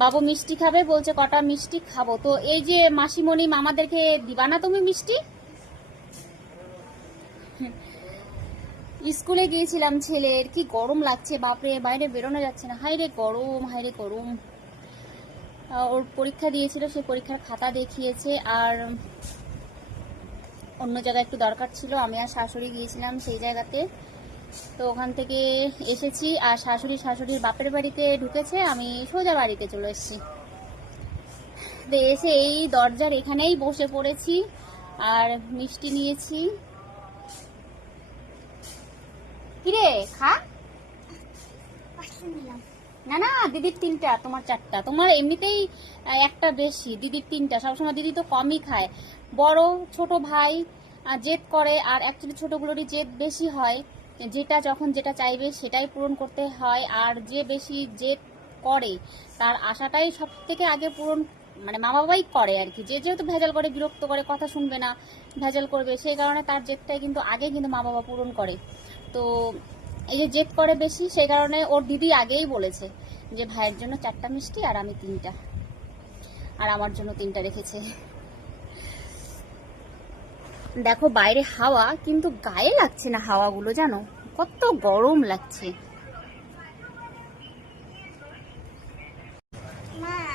বাবু মিষ্টি খাবে বলছে, কটা মিষ্টি খাবো। তো এই যে মাসিমণি মামাদেরকে দিবা না তুমি মিষ্টি? স্কুলে গিয়েছিলাম ছেলের, কি গরম লাগছে বাপরে, বাইরে বেরোনো যাচ্ছে না, হাইরে গরম হাইরে গরম। ওর পরীক্ষা দিয়েছিল, সেই পরীক্ষার খাতা দেখিয়েছে, আর অন্য জায়গায় একটু দরকার ছিল, আমি আর শাশুড়ি গিয়েছিলাম সেই জায়গাতে। তো ওখান থেকে এসেছি, আর শাশুড়ির বাপের বাড়িতে ঢুকেছে, আমি সোজা বাড়িতে চলে এসেছি। তো এসে এই দরজার এখানেই বসে পড়েছি আর মিষ্টি নিয়েছি। কিরে খা। না না, দিদির 3টা, তোমার 4টা। তোমার এমনিতেই একটা বেশি, দিদির 3টা। সবসময় দিদি তো কমই খায়। বড় ছোট ভাই জেদ করে, আর অ্যাকচুয়ালি ছোটগুলোরই জেদ বেশি হয়, যেটা যখন যেটা চাইবে সেটাই পূরণ করতে হয়। আর যে বেশি জেদ করে তার আশাটাই সব থেকে আগে পূরণ, মানে মা বাবাই করে আর কি। যে যেহেতু ভেজাল করে, বিরক্ত করে, কথা শুনবে না, ভেজাল করবে, সেই কারণে তার জেদটাই কিন্তু আগে কিন্তু মা বাবা পূরণ করে। তো এই যে জেদ করে বেশি, সেই কারণে ওর দিদি আগেই বলেছে যে ভাইয়ের জন্য 4টা মিষ্টি আর আমি 3টা, আর আমার জন্য 3টা রেখেছে। দেখো বাইরে হাওয়া, কিন্তু গায়ে লাগছে না হাওয়াগুলো, জানো কত গরম লাগছে।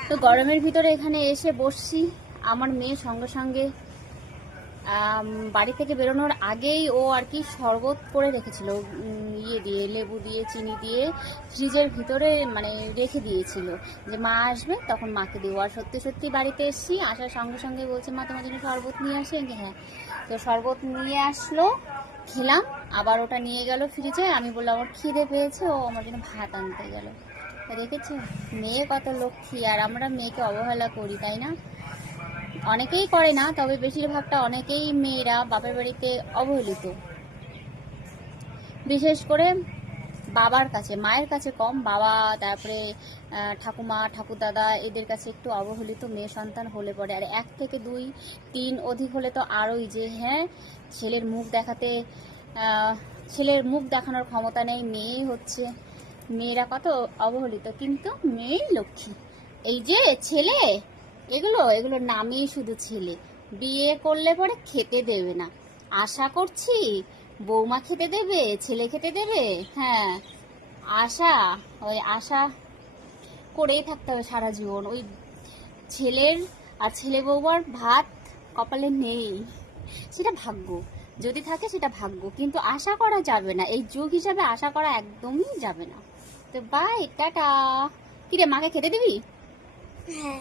তো গরমের ভিতরে এখানে এসে বসছি। আমার মেয়ে সঙ্গে সঙ্গে বাড়ি থেকে বেরোনোর আগেই ও আর কি শরবত করে রেখেছিল, ইয়ে দিয়ে, লেবু দিয়ে, চিনি দিয়ে ফ্রিজের ভিতরে মানে রেখে দিয়েছিল, যে মা আসবে তখন মাকে দেবো। আর সত্যি সত্যি বাড়িতে এসেছি, আসার সঙ্গে সঙ্গে বলছে মা তোমার জন্য শরবত নিয়ে আসে। হ্যাঁ, তো শরবত নিয়ে আসলো, খেলাম, আবার ওটা নিয়ে গেল ফ্রিজে। আমি বললাম আমার খিদে পেয়েছে, ও আমার জন্য ভাত আনতে গেল। দেখেছো মেয়ে কত লক্ষ্মী, আর আমরা মেয়েকে অবহেলা করি, তাই না? অনেকেই করে না, তবে বেশিরভাগটা অনেকেই মেয়েরা বাপের বাড়িতে অবহেলিত, বিশেষ করে বাবার কাছে, মায়ের কাছে কম, বাবা, তারপরে ঠাকুমা ঠাকুরদাদা, এদের কাছে একটু অবহেলিত মেয়ে সন্তান হলে পরে। আর 1 থেকে 2 3 অধিক হলে তো আরোই, যে হ্যাঁ ছেলের মুখ দেখাতে, ছেলের মুখ দেখানোর ক্ষমতা নেই, মেয়েই হচ্ছে। মেয়েরা কত অবহেলিত, কিন্তু মেয়েই লক্ষ্মী। এই যে ছেলে, এগুলোর নামেই শুধু ছেলে, বিয়ে করলে পরে খেতে দেবে না। আশা করছি বৌমা খেতে দেবে, ছেলে খেতে দেবে। হ্যাঁ, আশা, ওই আশা করেই থাকতে হবে সারা জীবন। ওই ছেলের আর ছেলে বৌমার ভাত কপালে নেই, সেটা ভাগ্য, যদি থাকে সেটা ভাগ্য, কিন্তু আশা করা যাবে না। এই যুগ হিসাবে আশা করা একদমই যাবে না। তো বাই, টাটা। কিরে মাকে খেতে দিবি? হ্যাঁ।